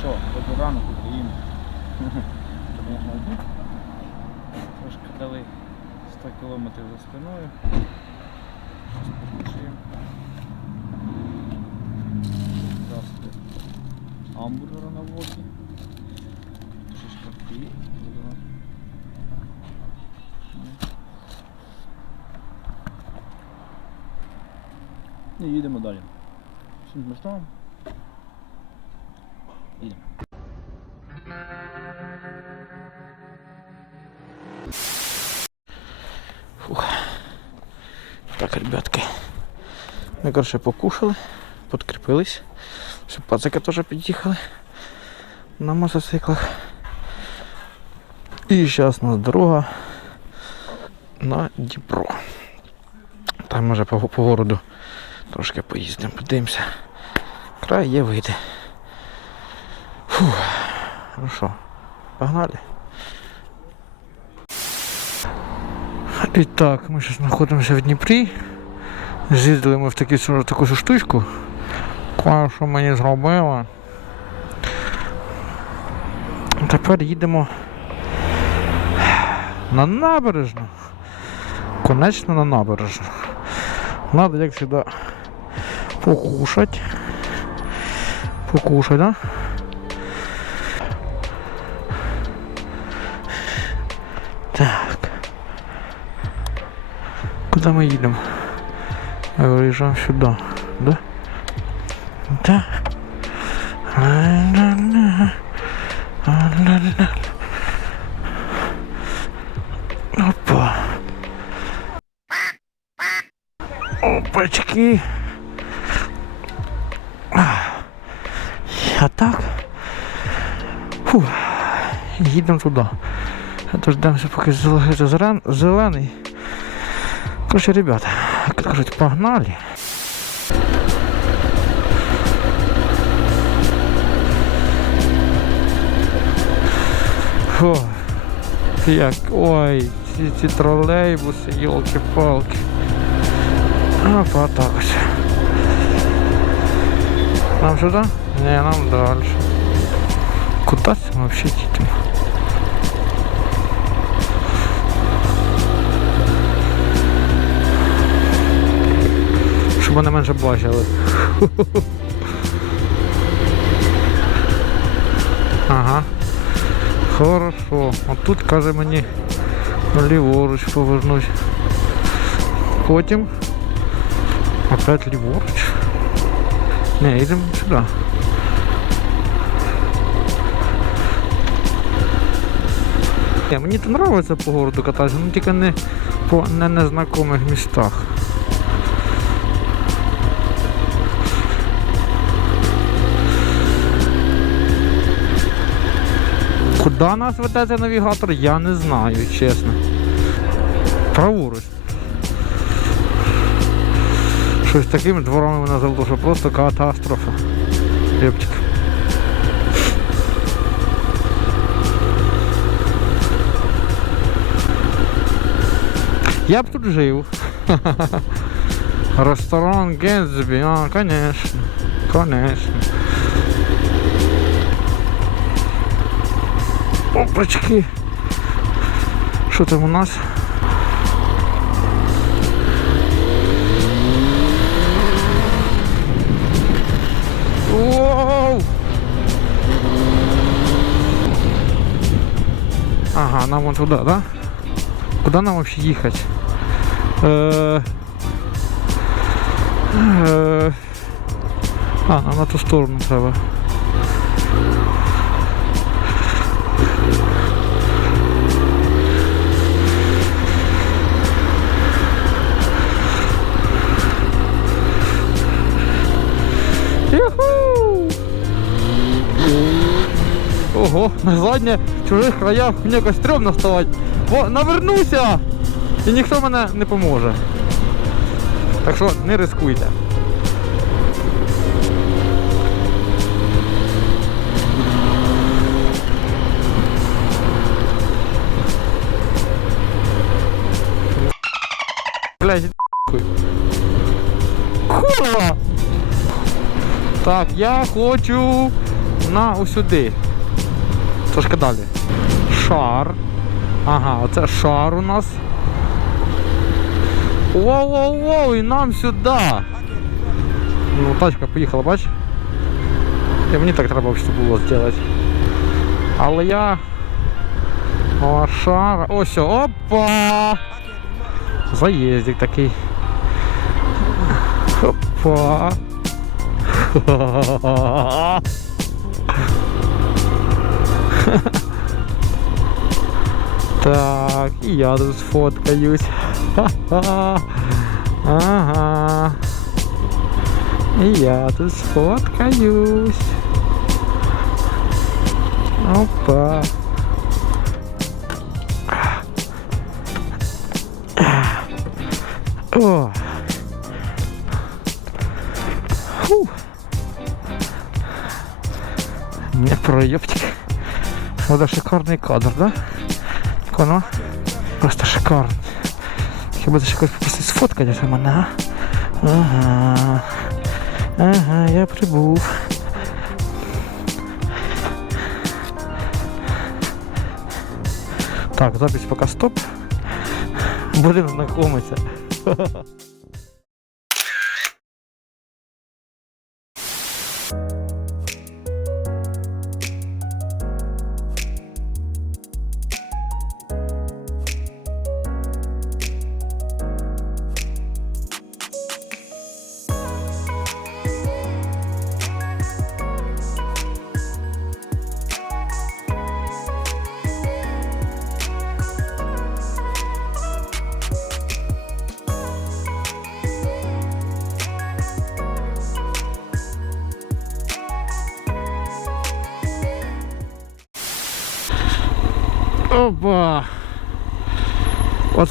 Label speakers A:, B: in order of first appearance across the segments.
A: Що, добрий ранок, Україна. Трошки дали 100 кілометрів за спиною. Щось тут на воді. Шишка фрі. І їдемо далі. Всім смачного. Ребятки. Ми, коротше, покушали, подкріпились. Все, пацики теж під'їхали на мотоциклах. І зараз у нас дорога на Дніпро. Там може по, по городу трошки поїздимо, подивимося. Край є вийде. Фух. Ну що, погнали. І так, ми зараз знаходимося в Дніпрі. З'їздили ми в такі, су- таку штучку. Кое, що мені зробила. Тепер їдемо на набережну. Конечно на набережну. Надо, як завжди, покушать. Покушать, да? Так. Куда мы едем? Выезжаем сюда, да? Да. Опа. Опачки. А так. Фу. Їдемо туди. Дождемося, поки зелений. Короче, ребята, кажуть, погнали. Фу. Як, ой, ці, ці тролейбуси, йолки-палки. А, так ось. Нам сюди? Ні, нам далі. Куда це ми взагалі Щоб вони менше бачили. Ага. Хорошо. От тут каже мені ліворуч повернуть. Потім опять ліворуч. Не, йдемо сюди. Мені то подобається по городу кататися, але тільки не по не незнайомих містах. Куди нас веде навігатор, я не знаю, чесно. Праворуч. Щось такими дворами мене завело, що просто катастрофа. Репчик. Я б тут жив. Ресторан Гензбі, а, конечно. Конечно. Опачки. Що там у нас? Воу! Ага, нам вон туда, да? Куда нам вообще ехать? Э, э, А, нам на ту сторону треба. На в чужих краях мені якось стрьомно вставати. Бо навернуся! І ніхто мене не поможе. Так що не рискуйте. Блядь, хуй. Курва! Так, я хочу на усюди. Трошки далі. Шар. Ага, оце шар у нас. Воу-воу-воу, і нам сюди. Ну, тачка поїхала, бач? І мені так треба було зробити. Але я. О, шар. Ось, опа! Заїздик такий. Опа. Так, і я тут сфоткаюсь. Ха-ха. Ага. І я тут сфоткаюсь. Опа. О. это шикарный кадр, да? Коно. Просто шикарный. Хіба це ще когось попросить сфоткати це мене, а? Ага. Ага, я прибув. Так, запись пока стоп. Будемо знайомитися.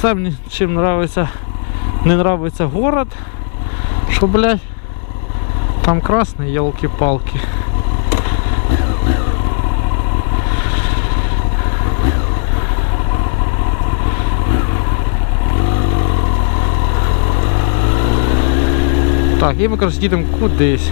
A: Оце мені чим нравиться, не нравиться город, що, блядь, там красний, елки-палки. Так, і ми, коротше, їдемо кудись.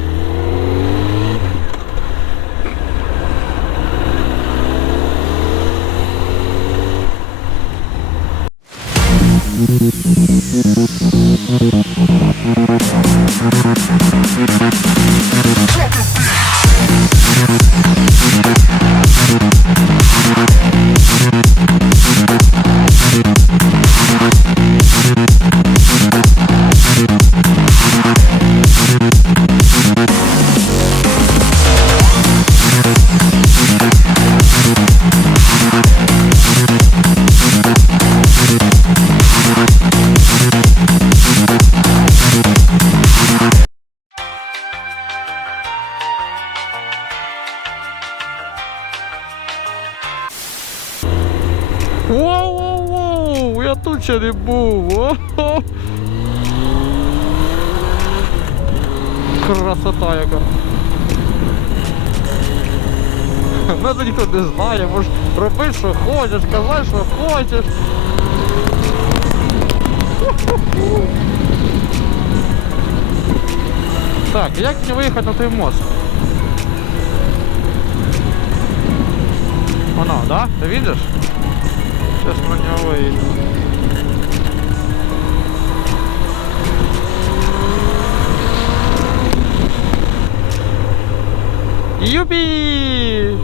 A: Воу-воу-воу! Я тут ще не був. Красота яка. Нас ніхто не знає, можеш робити, що хочеш, казати, що хочеш. Так, як мені виїхати на той мост? Воно, да? Ты видишь? Сейчас на него выйду. Юпи!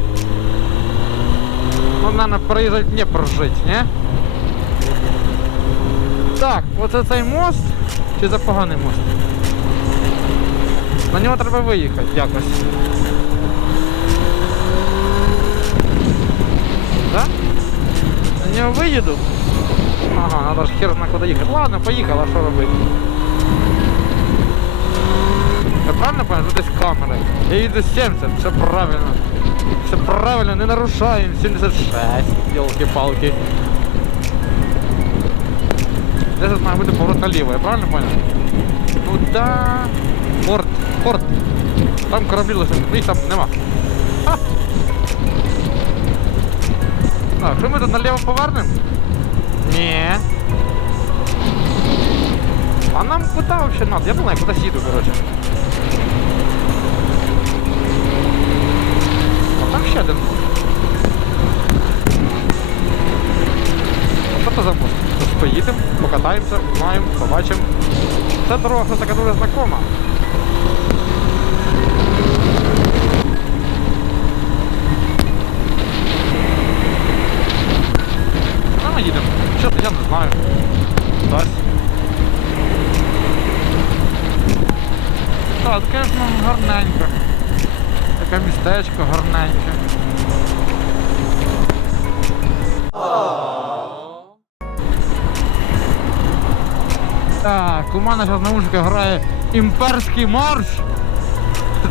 A: Ну, надо проїжджати Дніпр жити, не? Так, оце цей мост. Чи це поганий мост? На нього треба виїхати якось. Да? На нього виїду. Ага, надо ж хер зна куди їхати. Ладно, поїхала, що робити. Я правильно понял? Тут десь камери. Я їду 70, все правильно. Все правильно, не нарушаємо. 76, елки-палки. Де тут має бути поворот наліво, я правильно понял? Ну да. Порт, порт. Там кораблі лише, їх там нема. Ха! Так, що ми тут наліво повернемо? Ні. А нам куди вообще надо? Я думаю, куди їду, короче. ще один мост. Що це за мост? Тож поїдемо, покатаємося, узнаємо, побачимо. Ця дорога така дуже знакома. Ми їдемо. Це, я не знаю. Дасть. Так, звісно, гарненько. Таке містечко гарненьке. Так, у мене зараз наушниках грає імперський марш.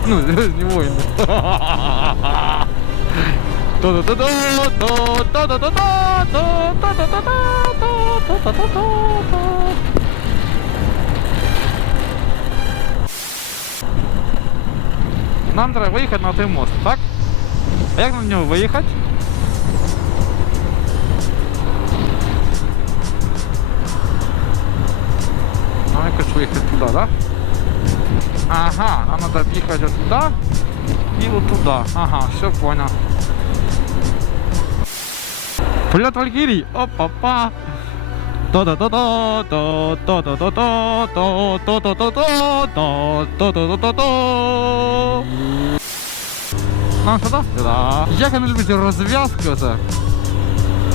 A: Ну, не воїн. Нам треба виїхати на той мост, так? А як на нього виїхати? Нам якось виїхати туди, так? Ага, нам треба їхати туди і от. Ага, все понял. Полет Валькирий! Опа-па! То-то-то-то, то-то-то-то, то-то-то-то, то-то-то-то. Нам сюди? Да. Як не ці розв'язки оце.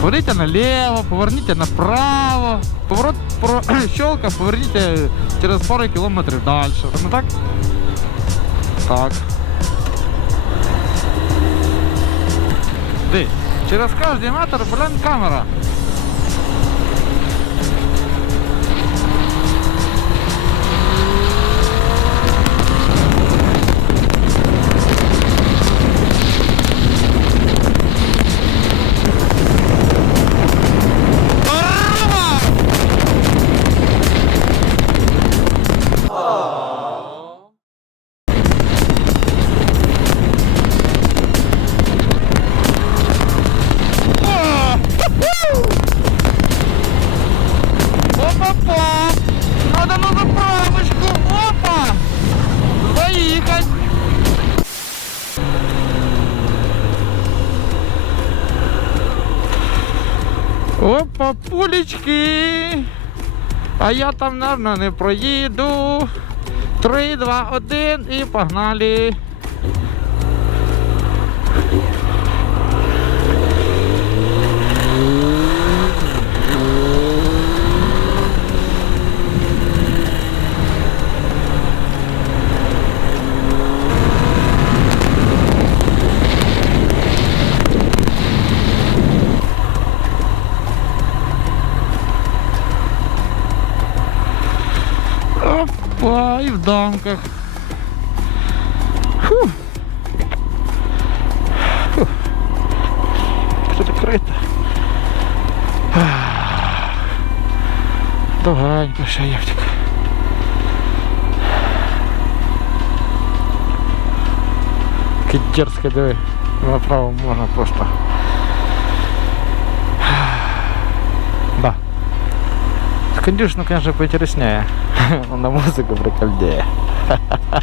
A: Поверніть наліво, поверніть направо. Поворот про щелка, поверніть через пару кілометрів далі. Ну так? Так. Через каждый метр, блин, камера. Пулечки! А я там, наверное, не проїду. Три, два, один і погнали. Опа, і в дамках. Фу. Фу. Що так крито? Довгенько ще євтик. Таке дерзке диви. Направо можна просто. Да. Конечно, конечно, поинтереснее. Он на музыку прикольнее.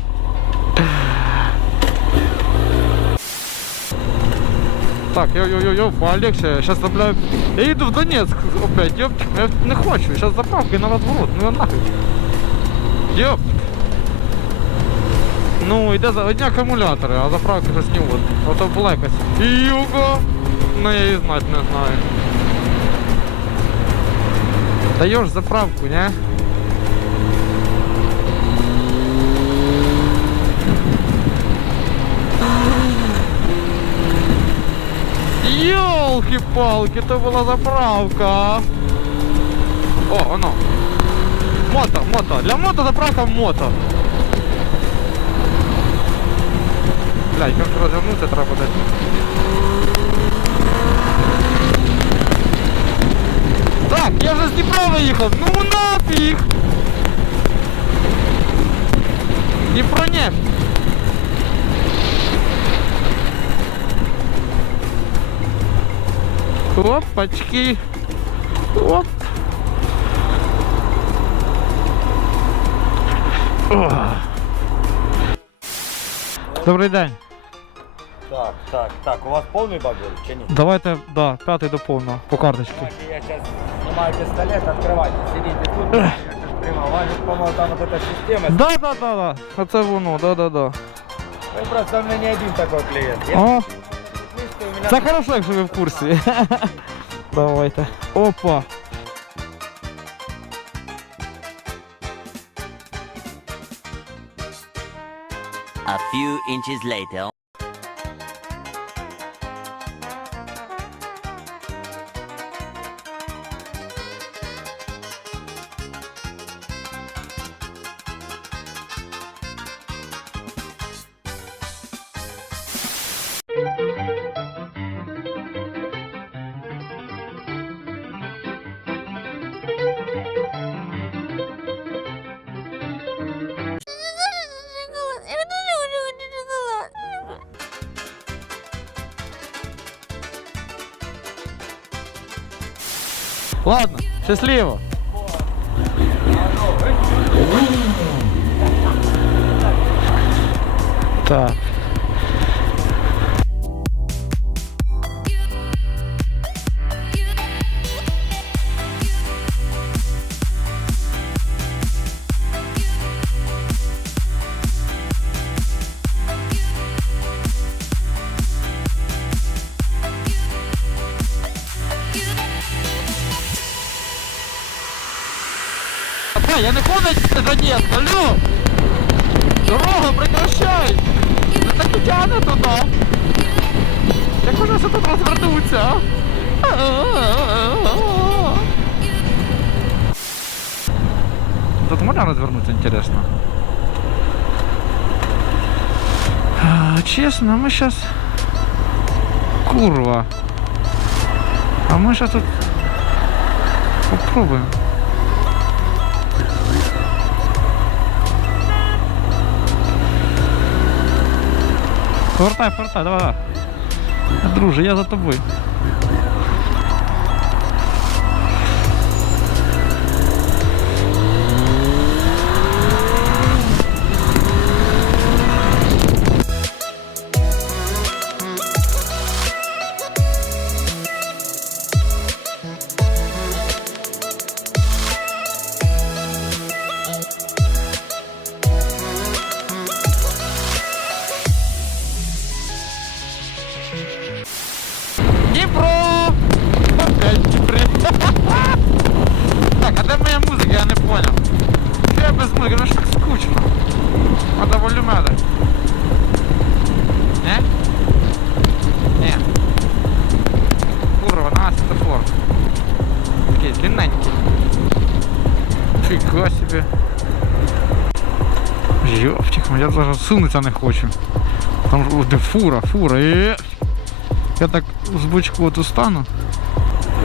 A: Так, йо-йо-йо, полегче, я сейчас бля... Я иду в Донецк опять, ёптик, я не хочу, сейчас заправка и на разворот, ну я нахуй. Ёп. Ну, йде за одні акумулятори, а заправка щось не от. Ото була якась. Юго! Ну я її знати не знаю. Даєш заправку, не? Йолки-палки, то була заправка. О, воно. Мото, мото. Для мото заправка мото. Блядь, як розвернутися треба дати. Так, я вже з Дніпра виїхав. Ну нафіг! Дніпронефть. Опачки. Оп. О. Добрий день.
B: Так, так, так. У вас повний бак горить чи ні?
A: Давайте, да, п'ятий до повного, по карточці.
B: Давайте я сейчас снимаю пистолет, открывайте, сидите тут. Я сейчас прямо, у вас же, по-моему, там вот эта система.
A: Да, да, да, да. Оце воно, да, да, да.
B: Вы просто у меня не один такой клиент. Я
A: О, це хорошо, якщо ви в курсі. Давайте. Опа.
C: A few inches later.
A: Ладно, щасливо. Бля, я не конець Донецьк, алло! Дорога, прекращай! Не так і тягне туди! Як можна все тут розвернуться? Тут можна розвернутися, інтересно? А, Честно, мы сейчас... Курва. А мы сейчас тут... Попробуем. Повертай, повертай, давай, давай. Друже, я за тобою. Сунуться не хочу. Там о, де фура, фура. Е. Я так з бочку от устану.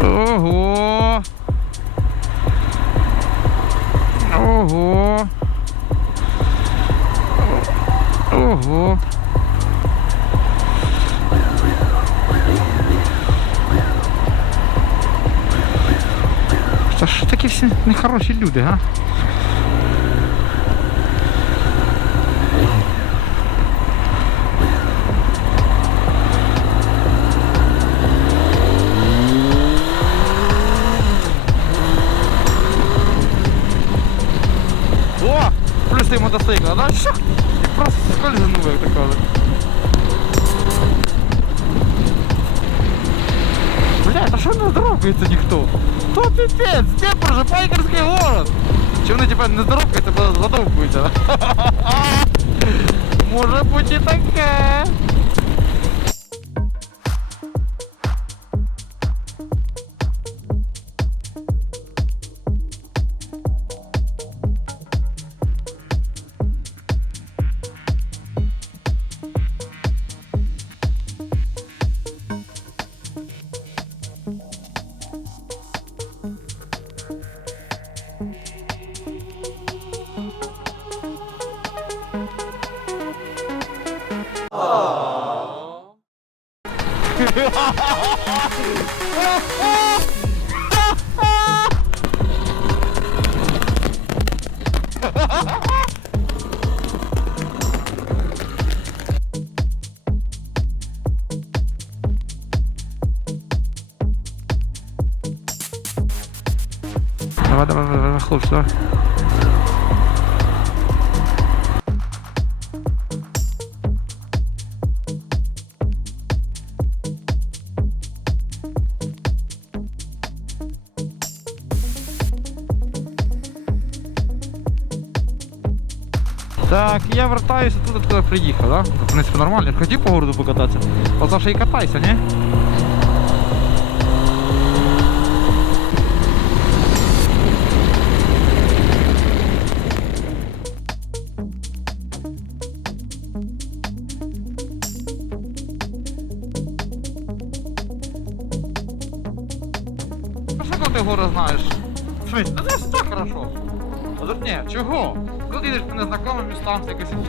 A: Ого. Ого. Ого. Та що такі всі нехороші люди, га? Так, я вертаюсь оттуда, откуда приїхав, да? В принципі, нормально. Ходи по городу покататься. Вот Саша и катайся, не?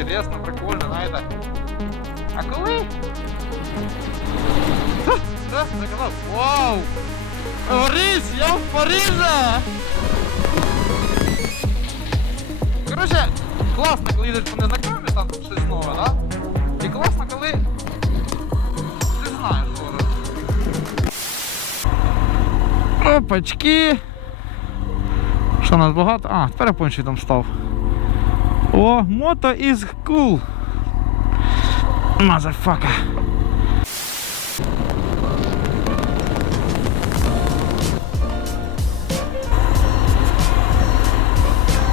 A: Інтересно, прикольно, знаєте. А коли? Ха, заказав. Вау! Борис, я в Парижі! Коротше, класно, коли їдеш по незнайомим містам, тут щось нове, да? І класно, коли ти знаєш город. Опачки! Що нас багато? А, тепер я що там став. О, мото is cool. Motherfucker.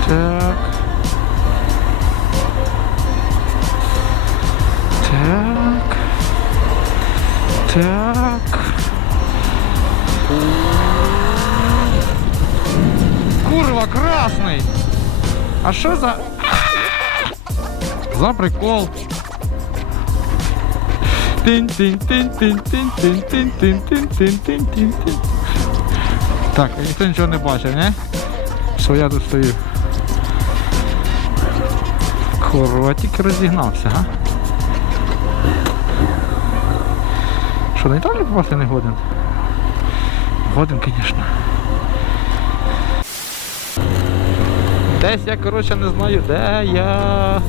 A: Так. Так. Так. Курва, красный! А що за... тин тин Так, ніхто нічого не бачив, не? Що я тут стою. Тільки розігнався, га? Що, не так попасти не годен? Годен, звісно. Десь я, коротше, не знаю, де я.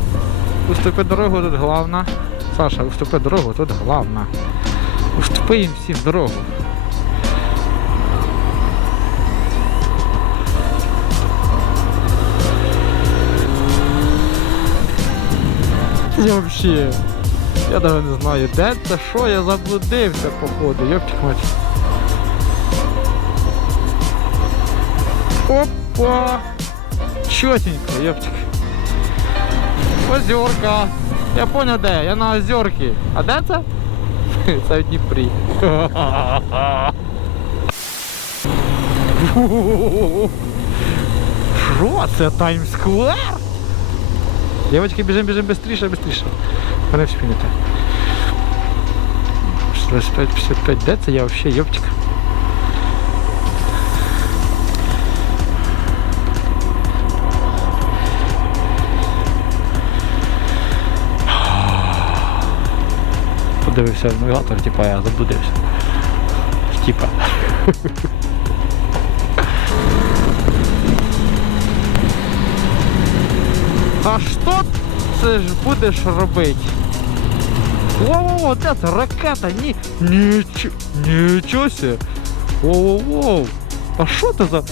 A: Уступи дорогу тут головна. Саша, уступи дорогу, тут головна. Уступи їм всім дорогу. Я вообще. Я навіть не знаю, де це, що, я заблудився, походу, йоптик мать. Опа! Чотенько, ёптик. Озерка. Я понял, де. Я на озерці. А де це? Це в Дніпрі. Що це Таймс-сквер? Девочки, біжим, біжим быстріше, быстріше. Мене вспіните. 45, 55, де це я вообще, ёптик? Подивився в навігатор, типа я заблудився. Типа. А що це ж будеш робити? Воу-воу, де це ракета? Ні. Нічо. Нічого себе. Воу-воу-воу. А що це за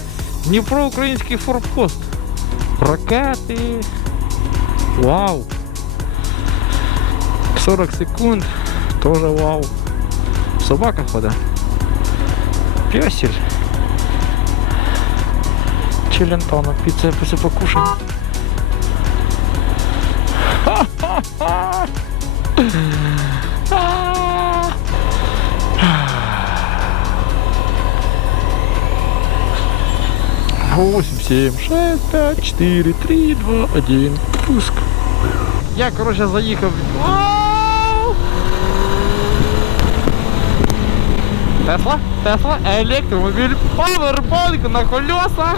A: Дніпро-український форпост? Ракети. Вау. 40 секунд. Тоже вау. Собака ходить. Песель. Челентано. Піца після покушання. Ха-ха-ха! А! Восемь, семь, шесть, пять, четыре, три, два, один. Пуск. Я, короче, заїхав. Тесла, Тесла, електромобіль, павербанк на колесах.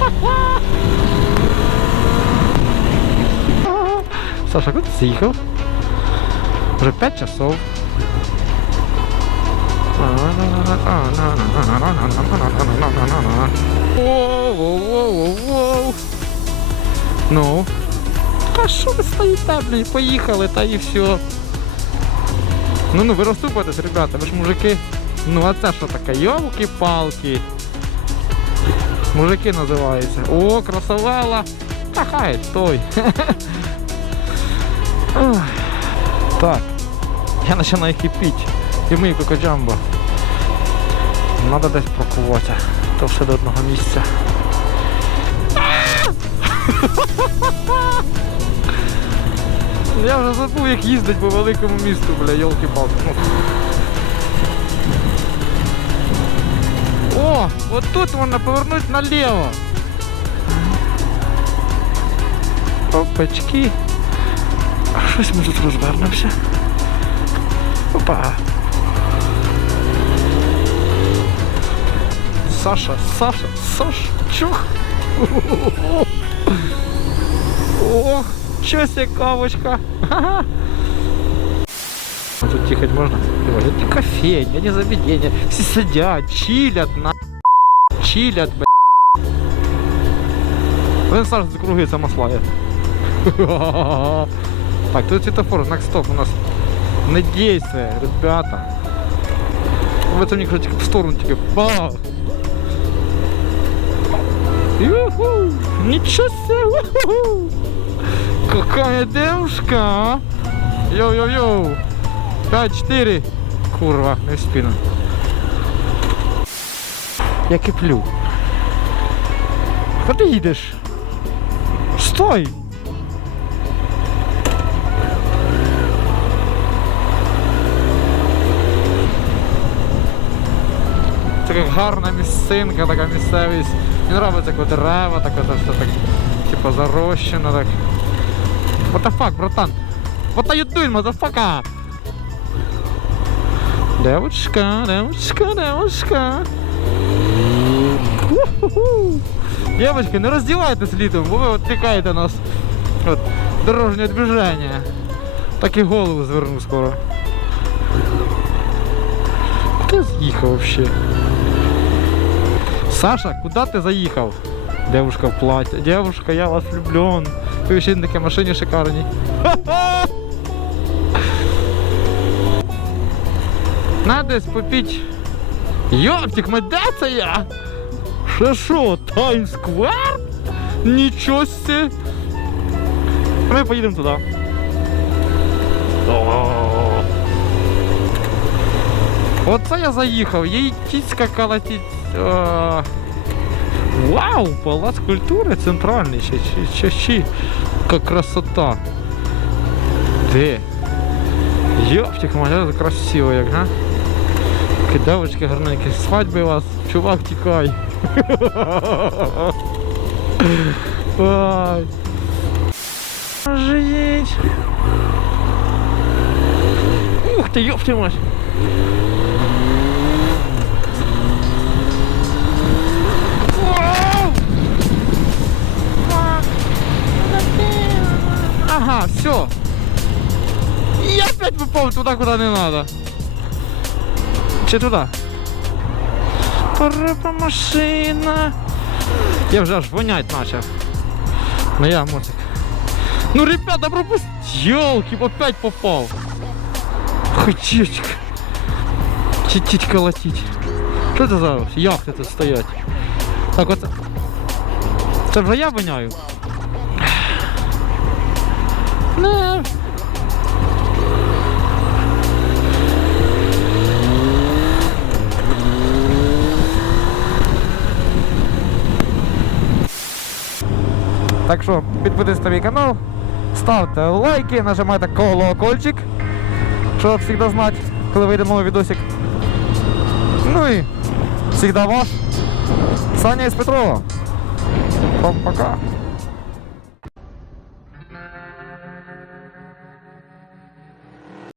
A: Саша, куди ти заїхав? Вже 5 часов. Воу-воу-воу-воу. Ну. Та що ви стоїте, блін, поїхали, та і все. Ну ну ви розступайтесь, ребята, ви ж мужики. Ну а це що таке? Йолки-палки. Мужики називаються. О, красавела. Та хай, той. Так. Я починаю кипіти. І мій кокоджамбо. Надо десь прокуватися. То все до одного місця. Я вже забув, як їздить по великому місту, бля, йолки-палки. О, от тут можна повернути наліво. Опачки. А щось ми тут розвернемося. Опа. Саша, Саша, Саша, чух. О, щось є кавочка. Ха-ха. А Тут тихать можно? Ой, Это кофейня, не заведение. Все сидят, чилят, на чилят, б. Він Саша закруглиться маслає. Так, тут светофор, знак стоп у нас не действие, ребята. В этом никто тільки в сторону тільки бах. Юху! Ничего себе! уху! Какая девушка! а? Йоу-йоу-йоу! 5-4! Курва, не в спину. Я киплю. Куди їдеш? Стой! Така гарна місцинка, така місцевість. Мені подобається, коли дерева, так це все так, типу, зарощено, так. What the fuck, братан? What are you doing, motherfucker? Девочка, девочка, девочка. Девочки, не роздівайтесь літом, бо ви відвлекаєте нас от дорожнє движення. Так і голову зверну скоро. Куди з'їхав вообще? Саша, куда ты заехал? Девушка в платье. Девушка, я вас влюблен. Вы вообще на такой машине шикарней. Надо попить. Ёптик, мы де це я? Що що, Таймс-сквер? Нічого себе. Ми поїдемо туди. О. Оце я заїхав, їй тіцька колотить. Вау, палац культури центральний, ще. Яка красота. Де? Йоптик, моя красиво як? Такі девочки гарненькі, свадьби у вас, чувак, тікай. Ай. Ожидеть. Ух ты, ёпты мать. Вау! Ага, все. Я опять попал туда, куда не надо. Чи туда? Порепа машина. Я вже аж вонять начав. Ну я мотик. Ну, ребята, пропусти. Ёлки, опять попал. Хотечка. Чуть-чуть колотить. Що це за яхти тут стоять? Так от. Це вже я воняю? Не. Так що підписуйтесь на мій канал, ставте лайки, нажимайте колокольчик, щоб завжди знати, коли вийде новий відосик. Ну і завжди ваш Саня із Петрова. Вам пока.